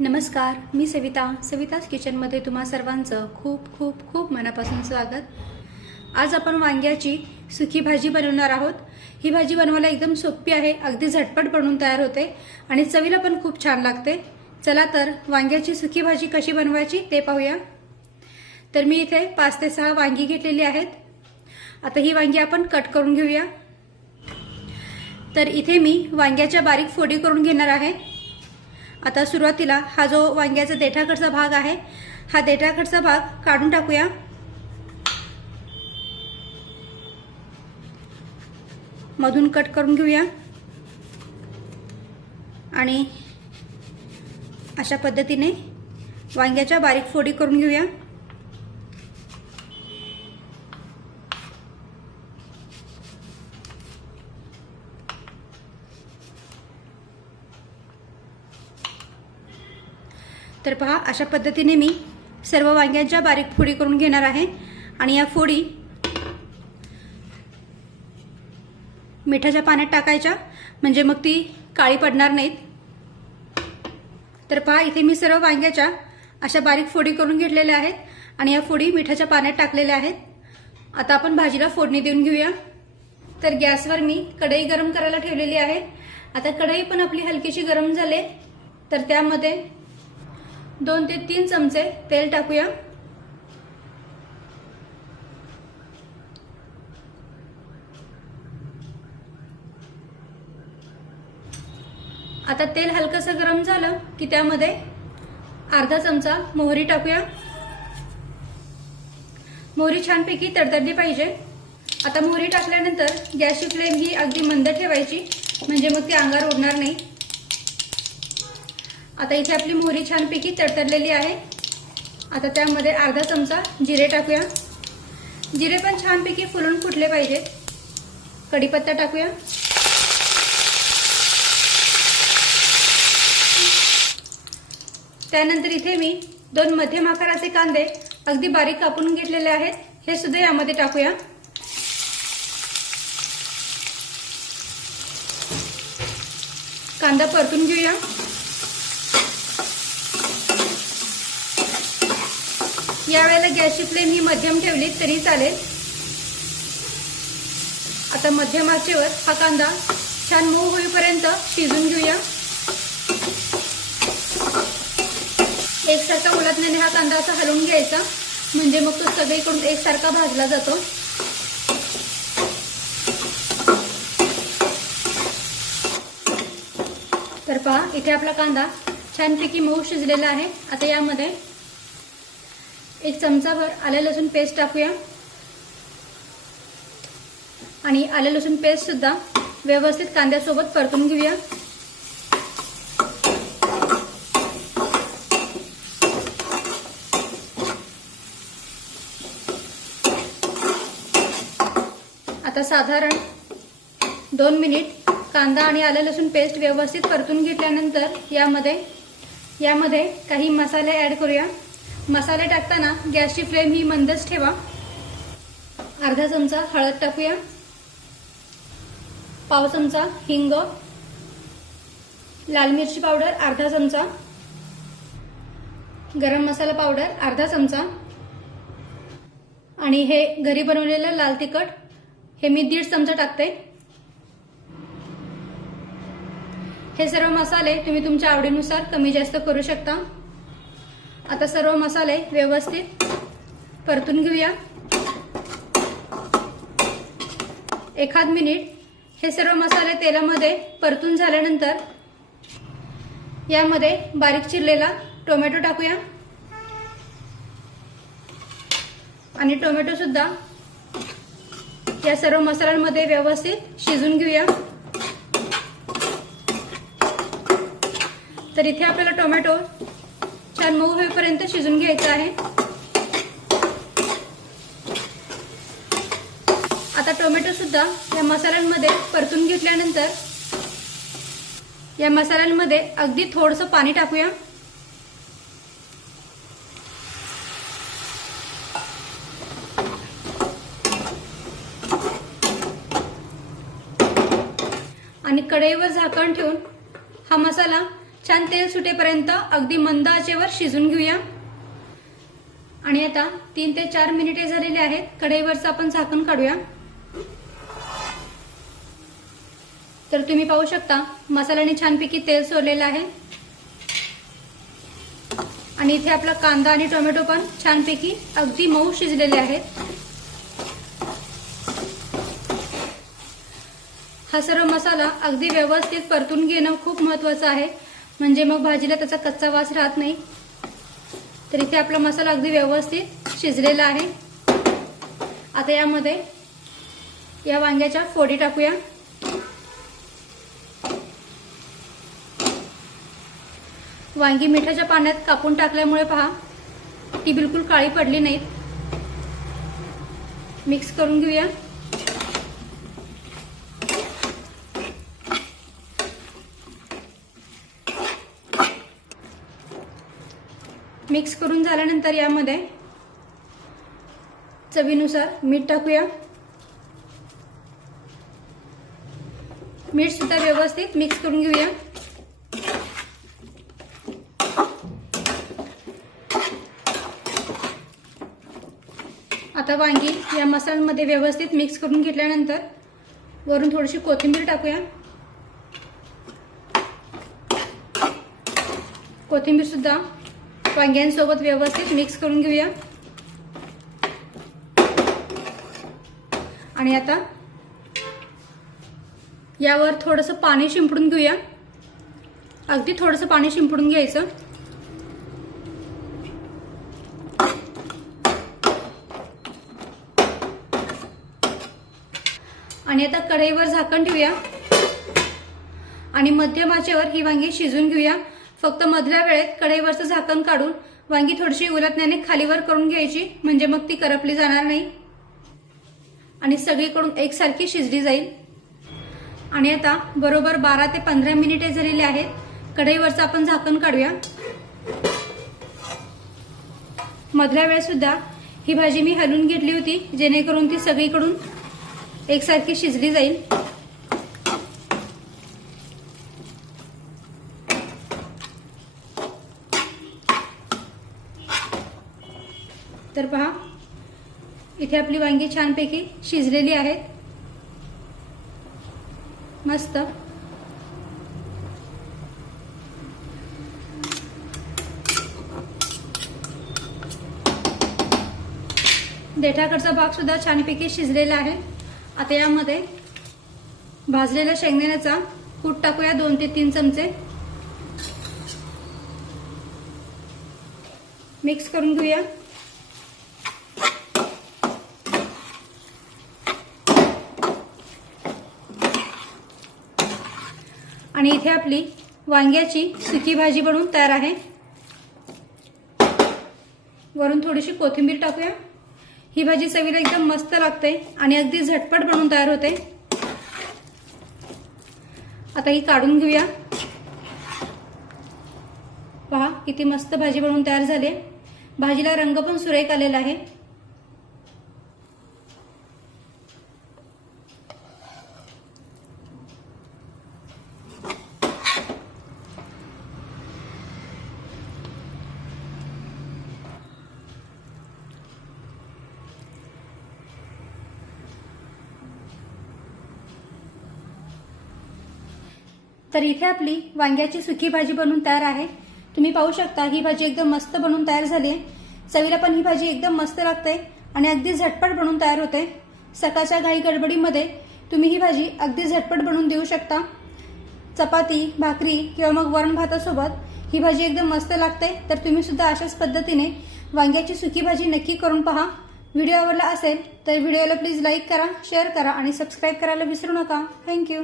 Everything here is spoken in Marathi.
नमस्कार मी सविता सविताज किचनमध्ये तुम्हा सर्वांचं खूप खूप खूप मनापासून स्वागत. आज आपण वांग्याची सुकी भाजी बनवणार आहोत. ही भाजी बनवायला एकदम सोपी आहे अगदी झटपट बनवून तयार होते आणि चवीला पण खूप छान लागते. चला तर वांग्याची सुकी भाजी कशी बनवायची ते पाहूया. तर मी इथे पाच ते सहा वांगी घेतलेली आहेत. आता ही वांगी आपण कट करून घेऊया. तर इथे मी वांग्याच्या बारीक फोडी करून घेणार आहे. आता सुरुवातीला हा जो वांग्याचा देठाकडचा भाग आहे हा देठाकडचा भाग काढून टाकूया. मधून कट करून घेऊया. आणि अशा पद्धतीने वांग्याच्या बारीक फोडी करून घेऊया. तर पहा अशा पद्धतीने मी सर्व वांग्यांच्या बारीक फोडी करून घेणार आहे. आणि या फोडी मिठाच्या पाण्यात टाकायच्या. म्हणजे मग ती काळी पडणार नाहीत. तर पहा इथे मी सर्व वांग्याच्या अशा बारीक फोडी करून घेतलेल्या आहेत. आणि या फोडी मिठाच्या पाण्यात टाकलेल्या आहेत. आता आपण भाजीला फोडणी देऊन घेऊया. तर गॅसवर मी कढई गरम करायला ठेवलेली आहे. आता कढई पण आपली हलकीशी गरम झाले तर त्यामध्ये दोन ते तीन चमचे तेल टाकूया. आता तेल हलकंसं गरम झालं की त्यामध्ये अर्धा चमचा मोहरी टाकूया. मोहरी छानपैकी तडतडली पाहिजे. आता मोहरी टाकल्यानंतर गॅसची फ्लेम ही अगदी मंद ठेवायची म्हणजे मग ती अंगार उडणार नाही. आता इथे आपली मोहरी छानपैकी तडतडलेली आहे. आता त्यामध्ये अर्धा चमचा जिरे टाकूया. जिरे पण छानपैकी फुलून फुटले पाहिजेत. कढीपत्ता टाकूया. त्यानंतर इथे मी दोन मध्यम आकाराचे कांदे अगदी बारीक कापून घेतलेले आहेत. हे सुद्धा यामध्ये टाकूया. कांदा परतून घेऊया. यावेळेला गॅसची फ्लेम ही मध्यम ठेवली तरी चालेल. आता मध्यम आचेवर हा कांदा छान मऊ होईपर्यंत शिजून घेऊया. एकसारखा उलटण्याने हा कांदा असा हलवून घ्यायचा. म्हणजे मग तो सगळीकडून एकसारखा भाजला जातो. तर पहा इथे आपला कांदा छानपैकी मऊ शिजलेला आहे. आता यामध्ये एक चमचाभर आले लसूण पेस्ट टाकूया. आणि आले लसूण पेस्ट सुद्धा व्यवस्थित कांद्यासोबत परतून घेऊया. आता साधारण दोन मिनिट कांदा आणि आलं लसूण पेस्ट व्यवस्थित परतून घेतल्यानंतर यामध्ये यामध्ये काही मसाले ॲड करूया. मसाले टाकताना गॅसची फ्लेम ही मंदच ठेवा. अर्धा चमचा हळद टाकूया. पाव चमचा हिंग. लाल मिरची पावडर अर्धा चमचा. गरम मसाला पावडर अर्धा चमचा. आणि हे घरी बनवलेलं लाल तिखट हे मी दीड चमचा टाकते. हे सर्व मसाले तुम्ही तुमच्या आवडीनुसार कमी जास्त करू शकता. आता सर्व मसाले व्यवस्थित परतून घेऊया. एखाद मिनिट हे सर्व मसाले तेलामध्ये परतून झाल्यानंतर यामध्ये बारीक चिरलेला टोमॅटो टाकूया. आणि टोमॅटो सुद्धा या सर्व मसाल्यांमध्ये व्यवस्थित शिजून घेऊया. तर इथे आपल्याला टोमॅटो छान मऊ होईपर्यंत शिजून घ्यायचं आहे. आता टोमॅटो सुद्धा या मसाल्यांमध्ये परतून घेतल्यानंतर या मसाल्यांमध्ये अगदी थोडंसं पाणी टाकूया. आणि कढईवर झाकण ठेवून हा मसाला छान तेल सुटेपर्यंत अगदी मंद आचेवर शिजून घेऊया. आणि आता तीन ते चार मिनिटे झालेले आहेत. कढईवरचं आपण झाकण काढूया. तर तुम्ही पाहू शकता मसाल्याने छानपैकी तेल सोडलेलं आहे. आणि इथे आपला कांदा आणि टोमॅटो पण छानपैकी अगदी मऊ शिजलेले आहेत. हा सर्व मसाला अगदी व्यवस्थित परतून घेणं खूप महत्वाचं आहे. म्हणजे मग भाजीला त्याचा कच्चा वास राहत नाही. तर इथे आपला मसाला अगदी व्यवस्थित शिजलेला आहे. आता यामध्ये या वांग्याच्या फोडी टाकूया. वांगी मिठाच्या पाण्यात कापून टाकल्यामुळे पहा ती बिलकुल काळी पडली नाहीत. मिक्स करून घेऊया. मिक्स करून झाल्यानंतर यामध्ये चवीनुसार मीठ टाकूया. मीठ सुद्धा व्यवस्थित मिक्स करून घेऊया. आता वांगी या मसाल्यामध्ये व्यवस्थित मिक्स करून घेतल्यानंतर वरून थोडीशी कोथिंबीर टाकूया. कोथिंबीर सुद्धा वांग्यांसोबत व्यवस्थित मिक्स करून घेऊया. आणि आता यावर थोडंसं पाणी शिंपडून घेऊया. अगदी थोडंसं पाणी शिंपडून घ्यायचं. आणि आता कढईवर झाकण ठेवूया. आणि मध्यम आचेवर ही वांगी शिजून घेऊया. फक्त मधल्या वेळेत कढईवरचं झाकण काढून वांगी थोडीशी उलटण्याने खालीवर करून घ्यायची म्हणजे मग ती करपली जाणार नाही. आणि सगळीकडून एकसारखी शिजली जाईल. आणि आता बरोबर बारा ते पंधरा मिनिटे झालेली आहेत कढईवरचं आपण झाकण काढूया. मधल्या वेळेस सुद्धा ही भाजी मी हलवून घेतली होती जेणेकरून ती सगळीकडून एकसारखी शिजली जाईल. तर पहा. इथे आपली वांगी छानपैकी शिजलेली आहेत. मस्त. देठाकडचा भाग सुद्धा छानपैकी शिजलेला आहे. आता यामध्ये भाजलेल्या शेंगदाण्याचा कूट टाकूया दोन ते तीन चमचे. मिक्स करून घेऊया. आणि इथे आपली वांग्याची सुकी भाजी बनवून तयार आहे. वरून थोडीशी कोथिंबीर टाकूया. ही भाजी चवीला एकदम मस्त लागते आणि अगदी झटपट बनवून तयार होते. आता ही काढून घेऊया. पहा किती मस्त भाजी बनवून तयार झाली भाजीला रंग पण सुरेख आलेला आहे. तर इथे आपली वांग्याची सुकी भाजी बनवून तयार आहे. तुम्ही पाहू शकता ही भाजी एकदम मस्त बनवून तयार झाली आहे चवीला पण ही भाजी एकदम मस्त लागते आणि अगदी झटपट बनून तयार होते. सकाळच्या घाई गडबडीमध्ये तुम्ही ही भाजी अगदी झटपट बनवून देऊ शकता. चपाती भाकरी किंवा मग वरण भातासोबत ही भाजी एकदम मस्त लागते. तर तुम्ही सुद्धा अशाच पद्धतीने वांग्याची सुकी भाजी नक्की करून पहा. व्हिडिओ आवडला असेल तर व्हिडिओला प्लीज लाईक करा शेअर करा आणि सबस्क्राईब करायला विसरू नका. थँक्यू.